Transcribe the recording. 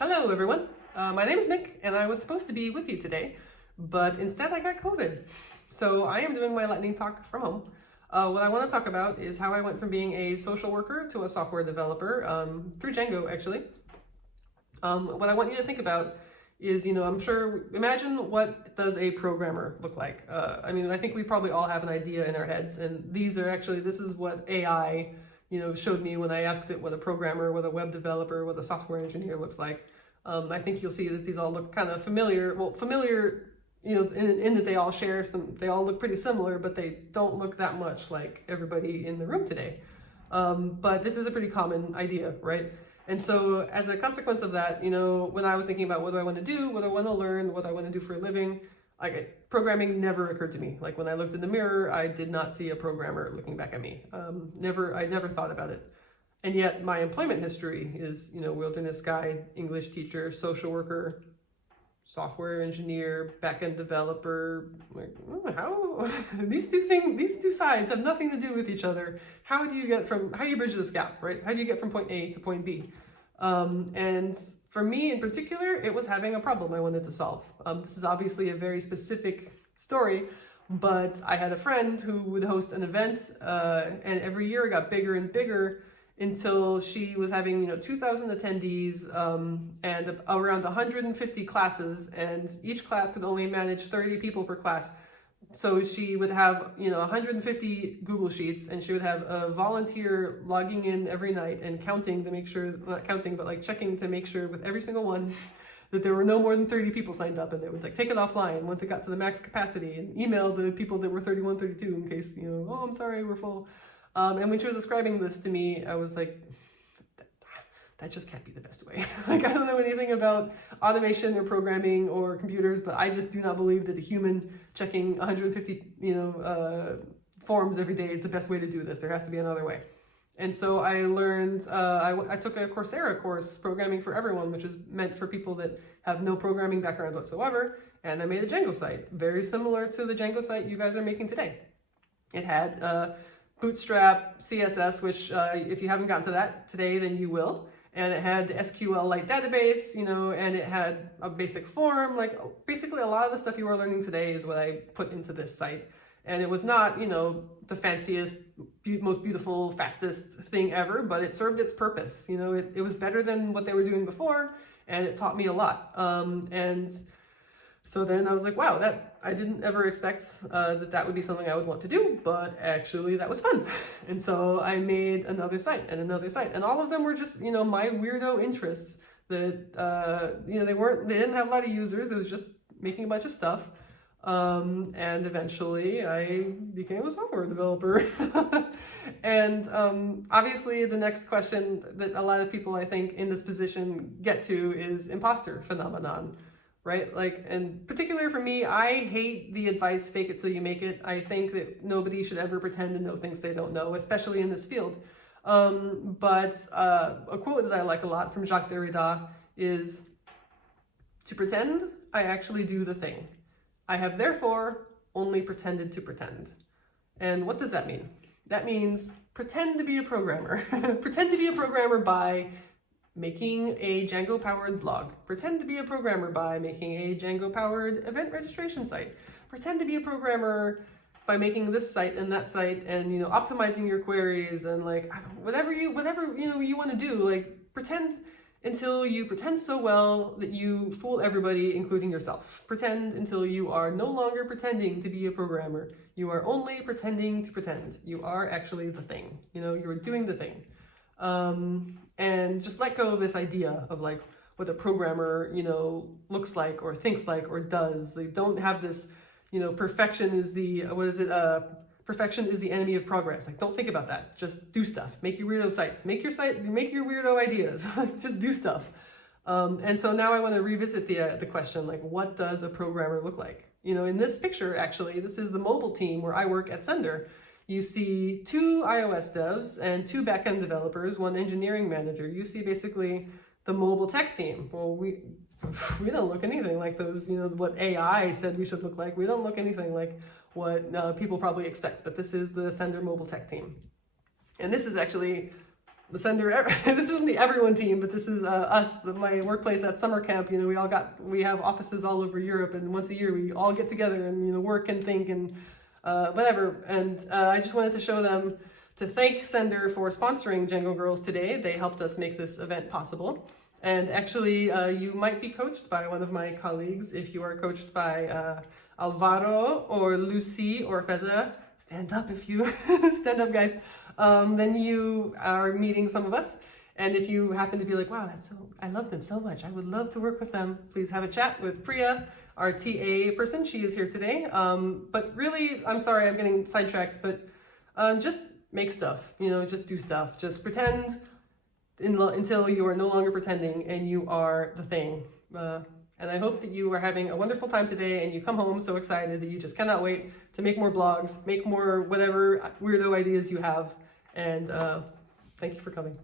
Hello everyone, my name is Mick and I was supposed to be with you today, but instead I got COVID. So I am doing my lightning talk from home. What I want to talk about is how I went from being a social worker to a software developer through Django actually. What I want you to think about is, I'm sure, imagine what does a programmer look like? I think we probably all have an idea in our heads, and this is what AI showed me when I asked it what a programmer, what a web developer, what a software engineer looks like. I think you'll see that these all look kind of familiar. Well, familiar, in that they all look pretty similar, but they don't look that much like everybody in the room today. But this is a pretty common idea, right? And so as a consequence of that, when I was thinking about what do I want to do, what I want to learn, what I want to do for a living, programming never occurred to me. Like when I looked in the mirror, I did not see a programmer looking back at me. I never thought about it. And yet my employment history is, wilderness guide, English teacher, social worker, software engineer, backend developer. Like, how these two sides have nothing to do with each other. How do you bridge this gap, right? How do you get from point A to point B? And for me in particular, it was having a problem I wanted to solve. This is obviously a very specific story, but I had a friend who would host an event, and every year it got bigger and bigger until she was having 2,000 attendees and around 150 classes, and each class could only manage 30 people per class. So she would have 150 Google Sheets, and she would have a volunteer logging in every night and counting to make sure, not counting, but like checking to make sure with every single one that there were no more than 30 people signed up, and they would like take it offline once it got to the max capacity and email the people that were 31, 32 in case, oh, I'm sorry, we're full. And when she was describing this to me, I was like, that just can't be the best way. Like, I don't know anything about automation or programming or computers, but I just do not believe that a human checking 150, forms every day is the best way to do this. There has to be another way. And so I learned, I took a Coursera course, Programming for Everyone, which is meant for people that have no programming background whatsoever. And I made a Django site, very similar to the Django site you guys are making today. It had Bootstrap, CSS, which if you haven't gotten to that today, then you will. And it had the SQL-like database, and it had a basic form. Like basically a lot of the stuff you are learning today is what I put into this site. And it was not, the fanciest, most beautiful, fastest thing ever, but it served its purpose. It was better than what they were doing before, and it taught me a lot. And so then I was like, wow, I didn't ever expect that would be something I would want to do, but actually that was fun. And so I made another site and another site, and all of them were just, my weirdo interests that, they didn't have a lot of users. It was just making a bunch of stuff. And eventually I became a software developer. And obviously the next question that a lot of people I think in this position get to is imposter phenomenon. Right? And particularly for me, I hate the advice, fake it till you make it. I think that nobody should ever pretend to know things they don't know, especially in this field. But a quote that I like a lot from Jacques Derrida is, to pretend, I actually do the thing. I have therefore only pretended to pretend. And what does that mean? That means pretend to be a programmer. Pretend to be a programmer by making a Django-powered blog. Pretend to be a programmer by making a Django-powered event registration site. Pretend to be a programmer by making this site and that site, and optimizing your queries, and whatever you want to do. Pretend until you pretend so well that you fool everybody, including yourself. Pretend until you are no longer pretending to be a programmer. You are only pretending to pretend. You are actually the thing. You're doing the thing. And just let go of this idea of what a programmer, looks like or thinks like or does. They don't have this, perfection is the, perfection is the enemy of progress. Don't think about that. Just do stuff. Make your weirdo sites. Make your weirdo ideas. Just do stuff. And so now I want to revisit the question, what does a programmer look like? In this picture, actually, this is the mobile team where I work at Sender. You see 2 iOS devs and 2 backend developers, 1 engineering manager. You see basically the mobile tech team. Well, we don't look anything like those, what AI said we should look like. We don't look anything like what people probably expect, but this is the Sender mobile tech team. And this is actually the Sender, this isn't the everyone team, but this is us, my workplace at summer camp. You know, we have offices all over Europe, and once a year we all get together and, you know, work and think and whatever. And I just wanted to show them, to thank Sender for sponsoring Django Girls today. They helped us make this event possible. And actually, you might be coached by one of my colleagues. If you are coached by Alvaro or Lucy or Feza, stand up if you, stand up guys. Then you are meeting some of us. And if you happen to be like, wow, I love them so much, I would love to work with them, please have a chat with Priya, our TA person. She is here today. But really, I'm sorry, I'm getting sidetracked, but just make stuff, you know, just do stuff. Just pretend until you are no longer pretending and you are the thing. And I hope that you are having a wonderful time today and you come home so excited that you just cannot wait to make more blogs, make more whatever weirdo ideas you have. And thank you for coming.